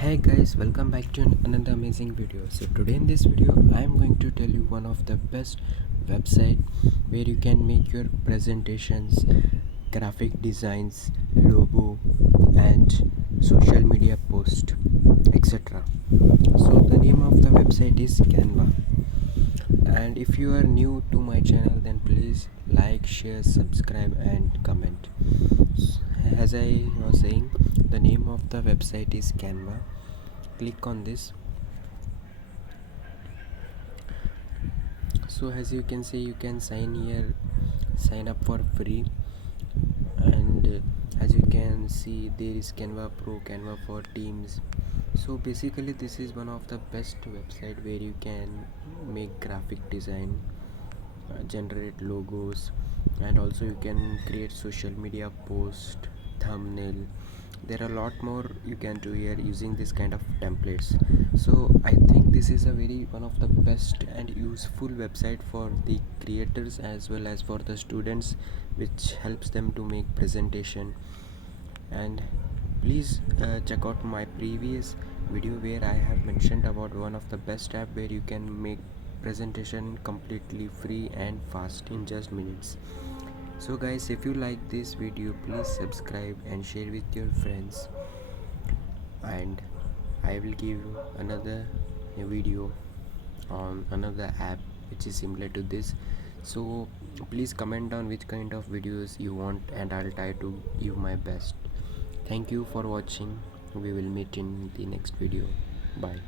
Hey guys, welcome back to another amazing video. So today in this video I am going to tell you one of the best website where you can make your presentations, graphic designs, logo and social media post, etc. So the name of the website is Canva. And if you are new to my channel, then please like, share, subscribe and comment. As I was saying, the name of the website is Canva. Click on this. So as you can see, you can sign up for free. And as you can see, there is Canva Pro, Canva for Teams. So basically this is one of the best website where you can make graphic design, generate logos, and also you can create social media post, thumbnail. There are a lot more you can do here using this kind of templates. So I think this is a very one of the best and useful website for the creators as well as for the students, which helps them to make presentation. And please check out my previous video where I have mentioned about one of the best app where you can make presentation completely free and fast in just minutes. So guys, if you like this video, please subscribe and share with your friends, and I will give you another video on another app which is similar to this. So please comment down which kind of videos you want and I'll try to give my best. Thank you for watching. We will meet in the next video. Bye.